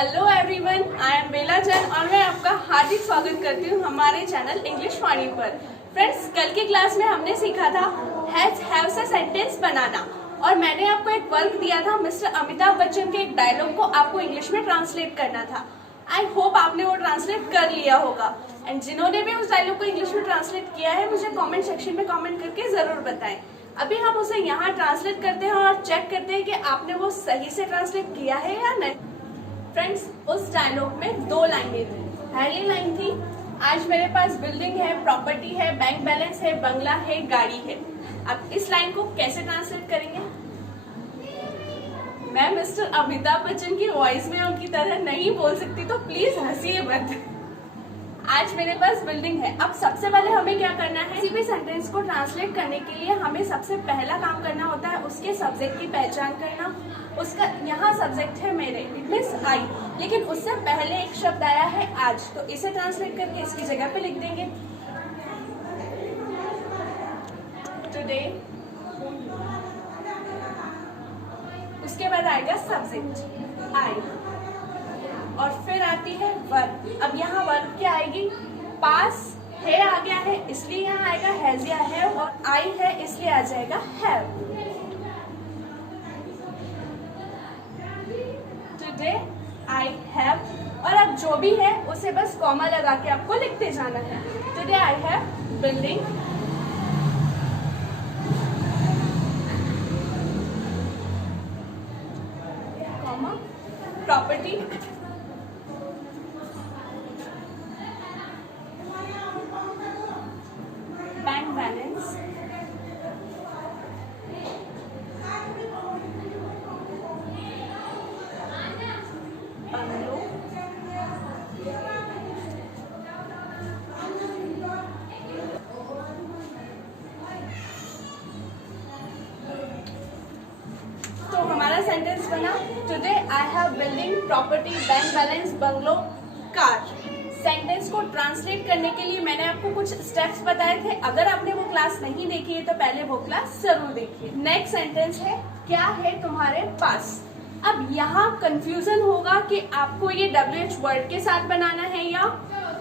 Hello everyone, I am बेला जैन और मैं आपका हार्दिक स्वागत करती हूँ हमारे चैनल इंग्लिश वाणी पर। फ्रेंड्स, कल की क्लास में हमने सीखा था हैज हैव से सेंटेंस बनाना और मैंने आपको एक वर्क दिया था मिस्टर अमिताभ बच्चन के एक डायलॉग को आपको इंग्लिश में ट्रांसलेट करना था। आई होप आपने वो ट्रांसलेट कर लिया होगा एंड जिन्होंने भी उस डायलॉग को इंग्लिश में ट्रांसलेट किया है मुझे कॉमेंट सेक्शन में कॉमेंट करके जरूर बताएं। अभी हम उसे यहाँ ट्रांसलेट करते हैं और चेक करते हैं कि आपने वो सही से ट्रांसलेट किया है या नहीं। फ्रेंड्स, उस डायलॉग में दो लाइनें थी। पहली लाइन थी आज मेरे पास बिल्डिंग है, प्रॉपर्टी है, बैंक बैलेंस है, बंगला है, गाड़ी है। अब इस लाइन को कैसे ट्रांसलेट करेंगे? मैं मिस्टर अमिताभ बच्चन की वॉइस में उनकी तरह नहीं बोल सकती, तो प्लीज हंसिए मत। आज मेरे पास बिल्डिंग है। अब सबसे पहले हमें क्या करना है? किसी भी सेंटेंस को ट्रांसलेट करने के लिए हमें सबसे पहला काम करना होता है उसके सब्जेक्ट की पहचान करना। उसका यहाँ सब्जेक्ट है मेरे, इट मीन्स आई, लेकिन उससे पहले एक शब्द आया है आज, तो इसे ट्रांसलेट करके इसकी जगह पे लिख देंगे टुडे। उसके बाद आएगा सब्जेक्ट आई और फिर आती है वर्ब। अब यहाँ वर्ब क्या आएगी? पास है आ गया है इसलिए यहाँ आएगा हैज या हैव, और आई है इसलिए आ जाएगा हैव। टुडे आई हैव, और अब जो भी है उसे बस कॉमा लगा के आपको लिखते जाना है। Today I have building, comma, property, bank balance, bungalow, तो हमारा सेंटेंस बना today I have building, property, bank balance, bungalow, car. Sentence को ट्रांसलेट करने के लिए मैंने आपको कुछ स्टेप्स बताए थे। अगर आपने वो क्लास नहीं देखी है तो पहले वो क्लास जरूर देखिए। नेक्स्ट सेंटेंस है क्या है तुम्हारे पास। अब यहाँ कंफ्यूजन होगा कि आपको ये WH वर्ड के साथ बनाना है या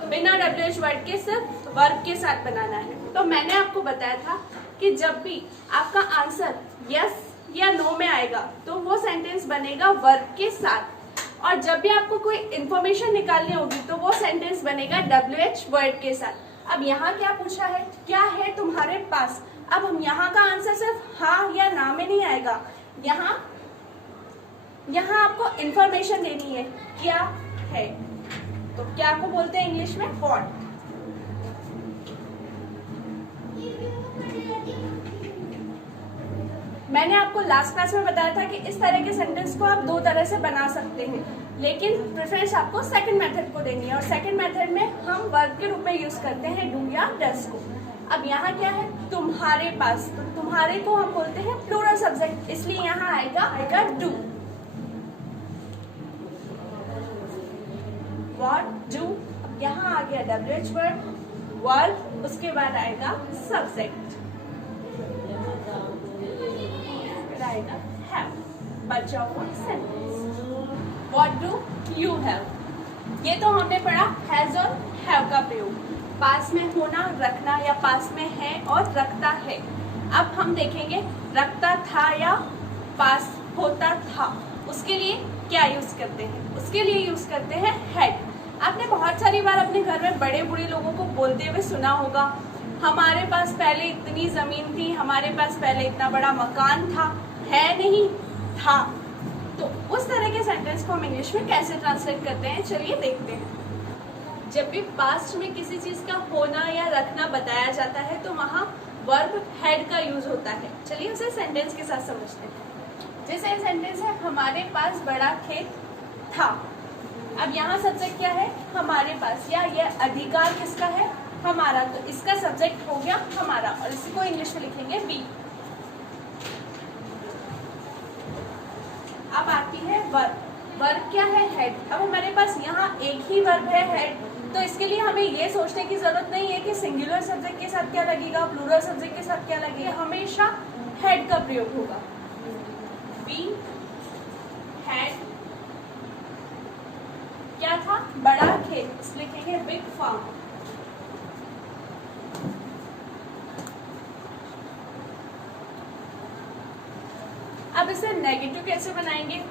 बिना WH वर्ड के सिर्फ वर्ब के साथ बनाना है। तो मैंने आपको बताया था कि जब भी आपका आंसर यस या नो में आएगा तो वो सेंटेंस बनेगा वर्ब के साथ, और जब भी आपको कोई इंफॉर्मेशन निकालनी होगी तो वो सेंटेंस बनेगा WH वर्ड के साथ। अब यहाँ क्या पूछा है? क्या है तुम्हारे पास। अब हम यहाँ का आंसर सिर्फ हाँ या ना में नहीं आएगा, यहाँ आपको इंफॉर्मेशन देनी है क्या है। तो क्या को बोलते हैं इंग्लिश में? व्हाट। मैंने आपको लास्ट क्लास में बताया था कि इस तरह के सेंटेंस को आप दो तरह से बना सकते हैं, लेकिन प्रेफरेंस आपको सेकंड मेथड को देनी है, और सेकंड मेथड में हम वर्ब के रूप में यूज करते हैं डू या डस को। अब यहाँ क्या है? तुम्हारे पास। तो तुम्हारे को हम बोलते हैं प्लूरल सब्जेक्ट, इसलिए यहाँ आएगा डू। What, do. अब यहाँ आ गया WH वर्ब, उसके बाद आएगा सब्जेक्ट, आएगा हैव। बचा हुआ sentence what do you have. ये तो हमने पढ़ा हैज और हैव का प्रयोग, पास में होना, रखना, या पास में है और रखता है। अब हम देखेंगे रखता था या पास होता था, उसके लिए क्या यूज करते हैं? उसके लिए यूज करते हैं हैड। आपने बहुत सारी बार अपने घर में बड़े बूढ़े लोगों को बोलते हुए सुना होगा हमारे पास पहले इतनी जमीन थी, हमारे पास पहले इतना बड़ा मकान था, है नहीं था। तो उस तरह के सेंटेंस को हम इंग्लिश में कैसे ट्रांसलेट करते हैं, चलिए देखते हैं। जब भी पास्ट में किसी चीज का होना या रखना बताया जाता है तो वहाँ वर्ब हैड का यूज होता है। चलिए उसे सेंटेंस के साथ समझते हैं। जैसे सेंटेंस है हमारे पास बड़ा खेत था। अब यहाँ सब्जेक्ट क्या है? हमारे पास, या यह अधिकार किसका है? हमारा। तो इसका सब्जेक्ट हो गया हमारा, और इसी को इंग्लिश में लिखेंगे बी। अब आती है वर्ब। वर्ब क्या है? हेड। अब हमारे पास यहाँ एक ही वर्ब है हेड, तो इसके लिए हमें ये सोचने की जरूरत नहीं है कि सिंगुलर सब्जेक्ट के साथ क्या लगेगा, प्लूरल सब्जेक्ट के साथ क्या लगेगा। हमेशा हेड का प्रयोग होगा। वी हैड क्या था? बड़ा खेत, इस लिखेंगे बिग फार्म। अब इसे नेगेटिव कैसे बनाएंगे?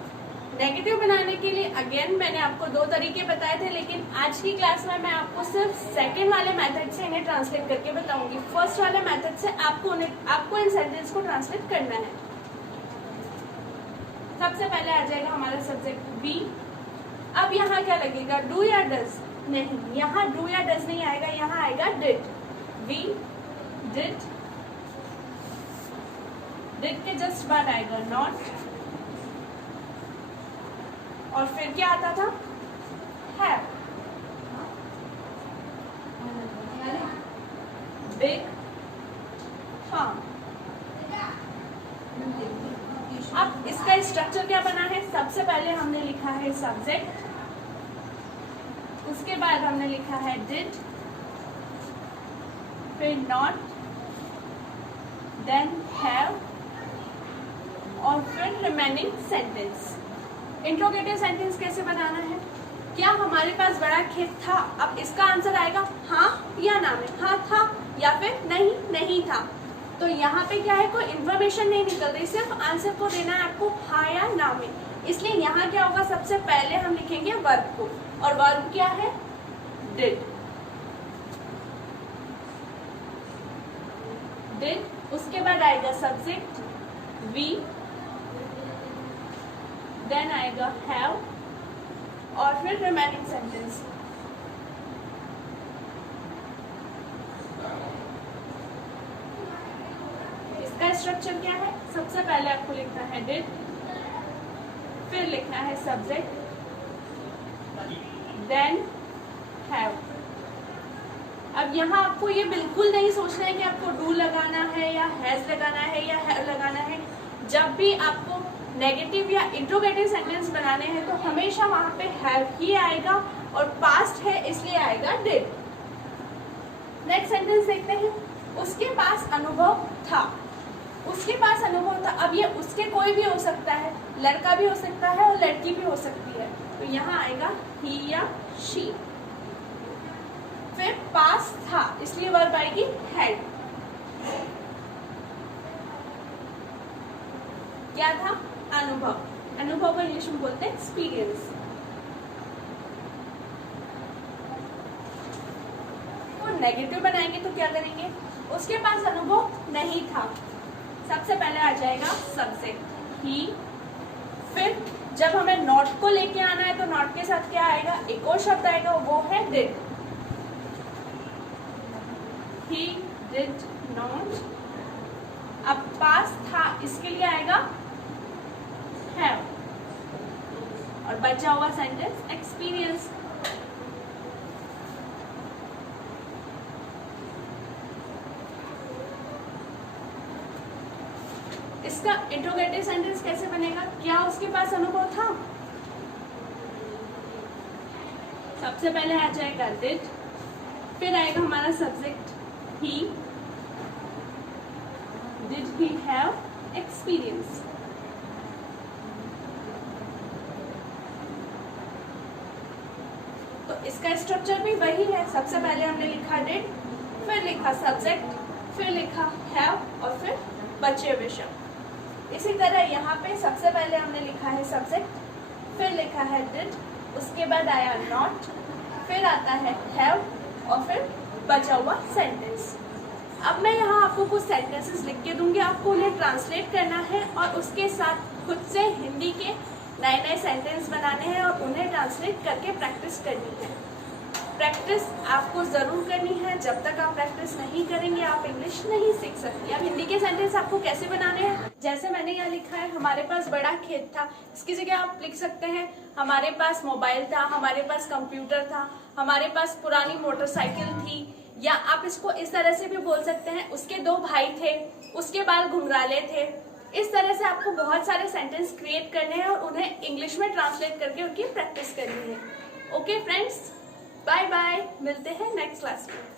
नेगेटिव बनाने के लिए अगेन मैंने आपको दो तरीके बताए थे, लेकिन आज की क्लास में मैं आपको सिर्फ सेकंड वाले मेथड से इन्हें ट्रांसलेट करके बताऊंगी। फर्स्ट वाले मेथड से आपको इन सेंटेंस को ट्रांसलेट करना है। सबसे पहले आ जाएगा हमारा सब्जेक्ट बी। अब यहाँ क्या लगेगा? डू या डज? नहीं, यहाँ डू या डज नहीं आएगा, यहाँ आएगा डिड। We did. डिड के जस्ट बाद आएगा नॉट, और फिर क्या आता था? हैव। Big farm. अब इसका स्ट्रक्चर क्या बना है? सबसे पहले हमने लिखा है सब्जेक्ट, उसके बाद हमने लिखा है डिड, फिर नॉट, देन हैव, और फिर रिमेनिंग सेंटेंस। इंट्रोगेटिव सेंटेंस कैसे बनाना है? क्या हमारे पास बड़ा खेत था? अब इसका आंसर आएगा हाँ या ना में। हाँ था या फिर नहीं, नहीं था। तो यहाँ पे क्या है? कोई इन्फॉर्मेशन नहीं निकल रही, सिर्फ आंसर को देना है आपको हाँ या ना में। इसलिए यहाँ क्या होगा? सबसे पहले हम लिखेंगे वर्ब को, और वर्ब क्या है? डिड। डिड, उसके बाद आएगा सब्जेक्ट वी, देन आएगा हैव, और फिर रिमेनिंग सेंटेंस। इसका स्ट्रक्चर क्या है? सबसे पहले आपको लिखना है डिड, फिर लिखना है सब्जेक्ट, देन हैव। अब यहाँ आपको ये बिल्कुल नहीं सोचना है कि आपको डू लगाना है या हैज लगाना है या हैव लगाना है। जब भी आपको नेगेटिव या इंट्रोगेटिव सेंटेंस बनाने हैं तो हमेशा वहां पे हैव ही आएगा, और पास्ट है इसलिए आएगा डिड। नेक्स्ट सेंटेंस देखते हैं। उसके पास अनुभव था। उसके पास अनुभव था, अब ये उसके कोई भी हो सकता है, लड़का भी हो सकता है और लड़की भी हो सकती है, तो यहाँ आएगा ही या शी। फिर पास था, इसलिए वर्ब आएगी हैड। क्या था? अनुभव। अनुभव को इंग्लिश में बोलते हैं एक्सपीरियंस। तो नेगेटिव बनाएंगे तो क्या करेंगे? उसके पास अनुभव नहीं था। सबसे पहले आ जाएगा सब्जेक्ट ही, फिर जब हमें नॉट को लेके आना है तो नॉट के साथ क्या आएगा? एक और शब्द आएगा, वो है डिड। He did not. अब पास था, इसके लिए आएगा हैव, और बचा हुआ सेंटेंस एक्सपीरियंस। इसका इंट्रोगेटिव सेंटेंस कैसे बनेगा? क्या उसके पास अनुभव था? सबसे पहले आ जाएगा डिड, फिर आएगा हमारा subject he, did he have experience. तो इसका स्ट्रक्चर भी वही है। सबसे पहले हमने लिखा डिड, फिर लिखा सब्जेक्ट, फिर लिखा हैव, और फिर बचे हुए शब्द। इसी तरह यहाँ पे सबसे पहले हमने लिखा है सब्जेक्ट, फिर लिखा है डिड, उसके बाद आया नॉट, फिर आता है हैव, और फिर बचा हुआ सेंटेंस। अब मैं यहाँ आपको कुछ सेंटेंसेस लिख के दूंगी, आपको उन्हें ट्रांसलेट करना है और उसके साथ खुद से हिंदी के नए नए सेंटेंस बनाने हैं और उन्हें ट्रांसलेट करके प्रैक्टिस करनी है। प्रैक्टिस आपको ज़रूर करनी है। जब तक आप प्रैक्टिस नहीं करेंगे आप इंग्लिश नहीं सीख सकते। अब हिंदी के सेंटेंस आपको कैसे बनाने हैं? जैसे मैंने यहाँ लिखा है, हमारे पास बड़ा खेत था, इसकी जगह आप लिख सकते हैं हमारे पास मोबाइल था, हमारे पास कंप्यूटर था, हमारे पास पुरानी मोटरसाइकिल थी, या आप इसको इस तरह से भी बोल सकते हैं उसके 2 भाई थे, उसके बाल घुंघराले थे। इस तरह से आपको बहुत सारे सेंटेंस क्रिएट करने हैं और उन्हें इंग्लिश में ट्रांसलेट करके उनकी प्रैक्टिस करनी है। ओके फ्रेंड्स, बाय बाय, मिलते हैं नेक्स्ट क्लास में।